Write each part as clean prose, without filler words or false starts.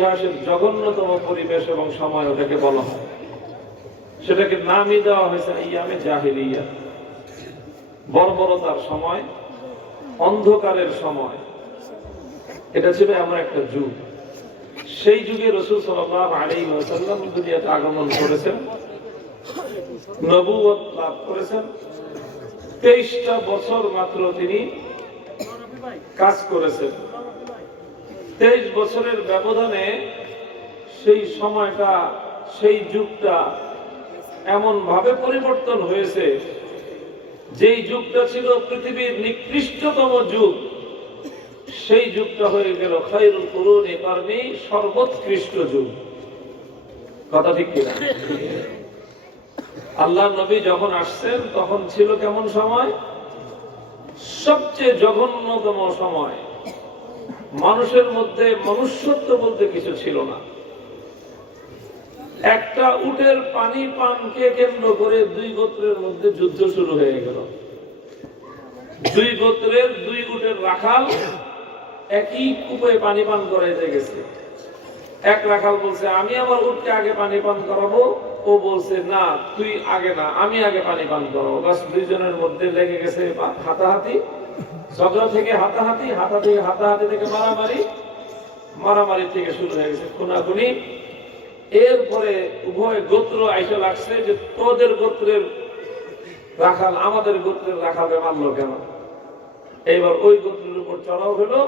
ইতিহাসের জঘন্যতম পরিবেশ এবং সময় ওটাকে বলা হয়। সেটাকে নামই দেওয়া হয়েছে আইয়ামে জাহিলিয়া, বর্বরতার সময়, অন্ধকারের সময়। এটা ছিল এমন একটা যুগ। সেই যুগে রাসূল সাল্লাল্লাহু আলাইহি ওয়াসাল্লাম দুনিয়াতে আগমন করেছেন, নবুয়ত লাভ করেছেন। 23টা বছর মাত্র তিনি কাজ করেছেন। 23 বছরের ব্যবধানে সেই সময়টা, সেই যুগটা এমন ভাবে পরিবর্তন হয়েছে, যেই যুগটা ছিল পৃথিবীর নিকৃষ্টতম যুগ, সেই যুগটা হয়ে গেল খায়রুল কুরুনি কারনি, সর্বোৎকৃষ্ট যুগ। কথা ঠিক কিনা? আল্লাহর নবী যখন আসছেন তখন ছিল কেমন সময়? সবচেয়ে জঘন্যতম সময়। মানুষের মধ্যে মনুষ্যত্ব বলতে কিছু ছিল না। একটা উটের পানি পানকে কেন্দ্র করে দুই গোত্রের মধ্যে যুদ্ধ শুরু হয়ে গেল। দুই গোত্রের দুই উটের রাখাল একই কূপে পানি পান করাইতে গেছে। এক রাখাল বলছে আমি আমার উটকে আগে পানি পান করাবো, ও বলছে না তুই আগে না, আমি আগে পানি পান করাবো। বাস দুইজনের মধ্যে লেগে গেছে হাতাহাতি, ঝগড়া থেকে হাতাহাতি, হাতাহাতি থেকে মারামারি, মারামারি থেকে শুরু হয়ে গেছে খুনাখুনি। এরপরে উভয় গোত্র আইসা লাগছে যে তোদের গোত্রের রাখাল আমাদের গোত্রের রাখালে মারলো কেন। এবার ওই গোত্রের উপর চড়াও হলো।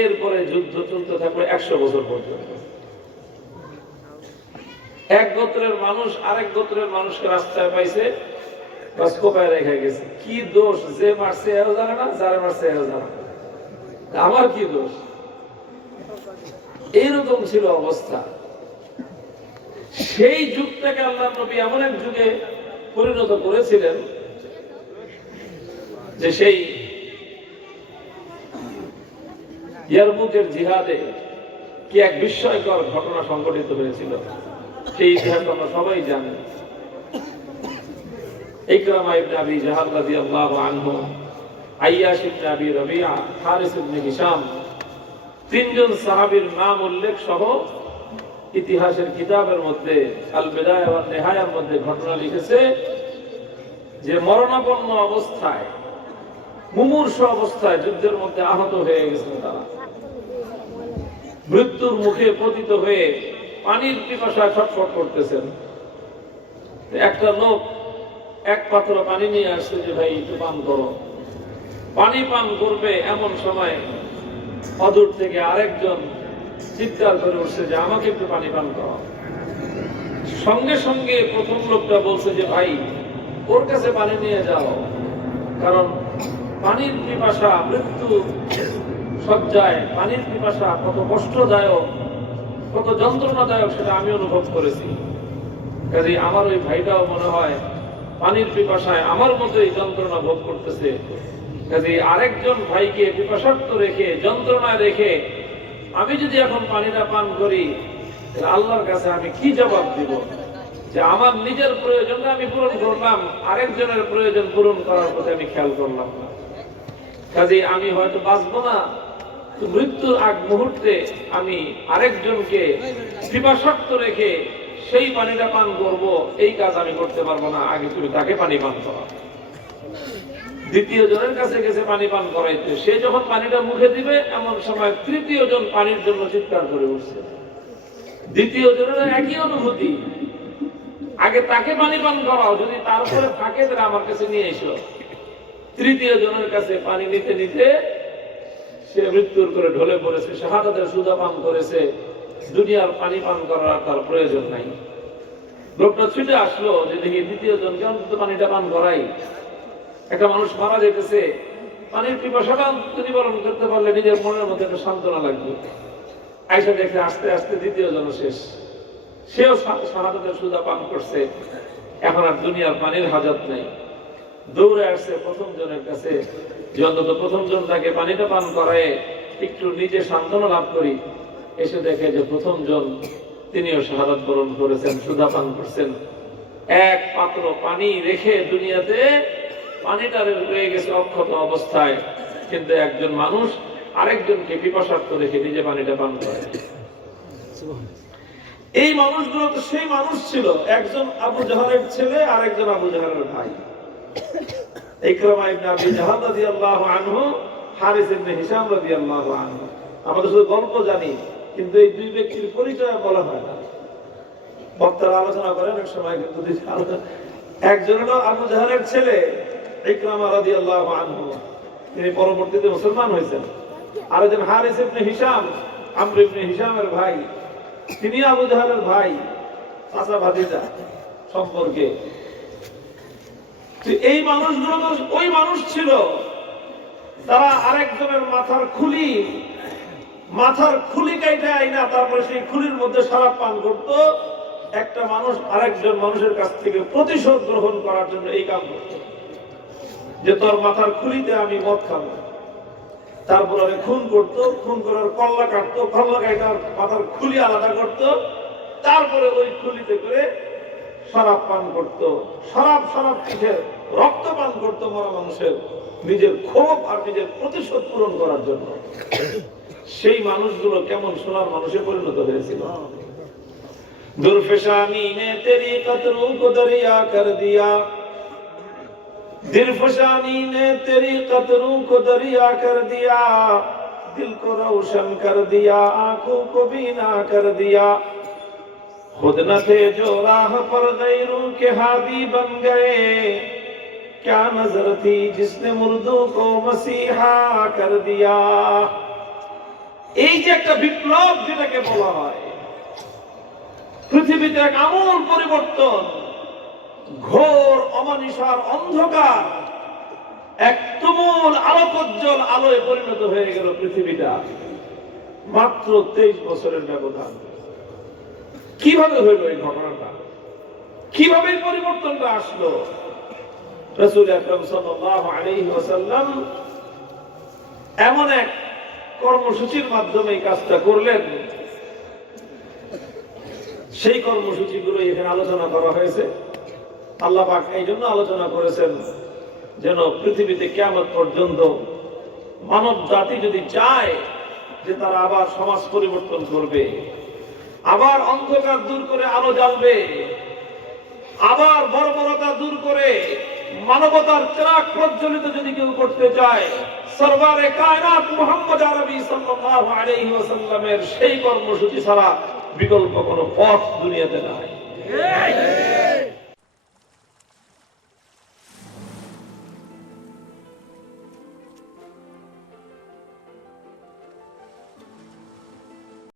এরপরে যুদ্ধ চলতে থাকলো 100 বছর পর্যন্ত। এক গোত্রের মানুষ আরেক গোত্রের মানুষকে রাস্তায় পাইছে, বাস কোপায় রেখে গেছে। কি দোষ? যে মারছে এও জানে না, যারা মারছে এও জানে না, আমার কি দোষ? এইরকম ছিল অবস্থা। সেই যুগটাকে আল্লাহ নবী এমন এক যুগে পরিণত করেছিলেন যে সেই ইয়ারমুকের জিহাদে কি এক বিস্ময়কর ঘটনা সংঘটিত হয়েছিল, সেই ইতিহাস আমরা সবাই জানি। ইকরামা ইবনে আবি জাহল রাদিয়াল্লাহু আনহু, আইয়াশ ইবনে আবি রাবিআ, হারিস ইবনে হিশাম, তিনজন সাহাবীর নাম উল্লেখ সহ ইতিহাসের কিতাবের মধ্যে আল বিদায়া ওয়ান নিহায়ার মধ্যে ঘটনা লিখেছে যে মরণাপন্ন অবস্থায়, মুমূর্ষু অবস্থায় যুদ্ধের মধ্যে আহত হয়ে গেছেন তারা। মৃত্যুর মুখে পতিত হয়ে পানির পিপাসায় ছটফট করতেছেন। একটা লোক এক পাত্র পানি নিয়ে আসছে যে ভাই একটু পান করো। পানি পান করবে এমন সময় অদূর থেকে আরেকজন চিৎকার করে উঠছে যে আমাকে একটু পানি পান করো। সঙ্গে সঙ্গে প্রথম লোকটা বলছে যে ভাই ওর কাছে পানি নিয়ে যাও, কারণ পানির পিপাসা, মৃত্যু সজ্জায় পানির পিপাসা কত কষ্টদায়ক, কত যন্ত্রণাদায়ক সেটা আমি অনুভব করেছি। কাজে আমার ওই ভাইটাও মনে হয় পানির পিপাসায় আমার মতোই যন্ত্রণা ভোগ করতেছে। কাজে আরেকজন ভাইকে পিপাসার্ত রেখে, যন্ত্রণায় রেখে আমি যদি এখন পানিটা পান করি, আল্লাহর কাছে আমি কি জবাব দিব? যে আমার নিজের প্রয়োজনটা আমি পূরণ করলাম, আরেকজনের প্রয়োজন পূরণ করার প্রতি আমি খেয়াল করলাম না। কাজে আমি হয়তো বাঁচবো না, মৃত্যুর আগ মুহূর্তে আমি আরেকজনকে পিপাসার্ত রেখে সেই পানিটা পান করব, এই কাজ আমি করতে পারবো না। আগে তুমি তাকে পানি পান করা। দ্বিতীয় জনের কাছে গেছে পানি পান করাইতে। সে যখন পানিটা মুখে দিবে এমন সময় তৃতীয় জন পানির জন্য চিৎকার করে উঠছে। দ্বিতীয় জনের একই অনুভূতি, আগে তাকে পানি পান করাও, যদি তারপরে থাকে তাহলে আমার কাছে নিয়ে এসো। তৃতীয় জনের কাছে পানি নিতে নিতে সে মৃত্যুর করে ঢলে পড়েছে, শাহাদাতের সুধা পান করেছে। দুনিয়ার পানি পান করার তার প্রয়োজন নাই। লোকটা ছুটে আসলো যে দেখি দ্বিতীয় জনকে অন্তত পানিটা পান করাই। একটা মানুষ মারা যেতেছে, পানির পিপাসাটা নিবারণ করতে পারলে নিজের মনের মধ্যে একটা সান্ত্বনা লাগবে। আইসা দেখে আস্তে আস্তে দ্বিতীয় জন শেষ, সেও শাহাদাতের সুধা পান করছে। এখন আর দুনিয়ার পানির হাজত নেই। দৌড়ে আসছে প্রথম জনের কাছে যে অন্তত প্রথম জন তাকে পানিটা পান করায় একটু নিজে সান্ত্বনা লাভ করি। এসে দেখে যে প্রথম জন তিনিও শাহাদাত বরণ করেছেন, সুধা পান করছেন। এক পাত্র পানি রেখে দুনিয়াতে পানিটা রয়ে গেছে অক্ষত অবস্থায়, কিন্তু একজন মানুষ আরেকজনকে পিপাসার্ত রেখে নিজে পানিটা পান করে। এই মানুষগুলো তো সেই মানুষ ছিল, একজন আবু জাহলের ছেলে আর একজন আবু জাহলের ভাই, ইকরামা ইবনে আবি জাহল রাদিয়াল্লাহু আনহু, হারিস ইবনে হিশাম রাদিয়াল্লাহু আনহু। আমাদের শুধু গল্প জানি, কিন্তু এই দুই ব্যক্তির পরিচয় বলা হয় না। বক্তারা আলোচনা করেন এক সময়, কিন্তু একজন হলো আবু জাহলের ছেলে ইকরামা রাদিয়াল্লাহু আনহু, তিনি পরবর্তীতে মুসলমান হয়েছেন। আর একজন হারিস ইবনে হিশাম, আমর ইবনে হিশামের ভাই, তিনি আবু জাহলের ভাই, চাচা ভাতিজা সম্পর্কে। এই মানুষগুলো তো ওই মানুষ ছিল যারা আরেকজনের মাথার খুলি কাইটা আইনা তারপরে সেই খুলির মধ্যে শরাব পান করত। একটা মানুষ আরেকজন মানুষের কাছ থেকে প্রতিশোধ গ্রহণ করার জন্য এই কাম করত, যে তোর মাথার খুলিতে আমি মদ খাবো। তারপর আমি খুন করতো, খুন করার কল্লা কাটতো, কল্লা কাটার মাথার খুলি আলাদা করতো, তারপরে ওই খুলিতে করে শরাব পান করতো। শরাব কিসের? রক্ত পান করতো মরা মানুষের, নিজের ক্ষোভ আর নিজের প্রতিশোধ পূরণ করার জন্য। সেই মানুষগুলো কেমন সোনার মানুষে পরিণত হয়েছিল। দুরফেশানি নে তেরি কতরু কো দরিয়া কর দিয়া, दिलफशानी ने तेरी कतरों को दरिया कर दिया, दिल को रोशन कर दिया, आंखों को बीना कर दिया। खुद न थे जो राह पर गैरों के हादी बन गए, क्या नजर थी जिसने मुर्दों को मसीहा कर दिया। এই যে একটা বিপ্লব যেটাকে বলা হয়, পৃথিবীতে এক আমূল পরিবর্তন, ঘোর অমানিসার অন্ধকার এক তুমুল আলোকোজ্জ্বল আলোয় পরিণত হয়ে গেল পৃথিবীটা মাত্র 23 বছরের ব্যবধান। কিভাবে হইল এই ঘটনাটা? কিভাবে এই পরিবর্তনটা আসলো? রাসূল আকরাম সাল্লাল্লাহু আলাইহি ওয়াসাল্লাম এমন এক কর্মসূচির মাধ্যমে এই কাজটা করলেন, সেই কর্মসূচিগুলো এখানে আলোচনা করা হয়েছে। আল্লাহ পাক এই জন্য আলোচনা করেছেন যেন পৃথিবীতে কিয়ামত পর্যন্ত মানব জাতি যদি চায় যে তারা আবার সমাজ পরিবর্তন করবে, আবার অন্ধকার দূর করে আলো জ্বালবে, আবার বর্বরতা দূর করে মানবতার চিরাগ প্রজ্বলিত যদি কেউ করতে চায়, সরওয়ারে কায়নাত মুহাম্মদ আরবি সাল্লাল্লাহু আলাইহি ওয়াসাল্লামের সেই কর্মসূচি ছাড়া বিকল্প কোনো পথ দুনিয়াতে নাই।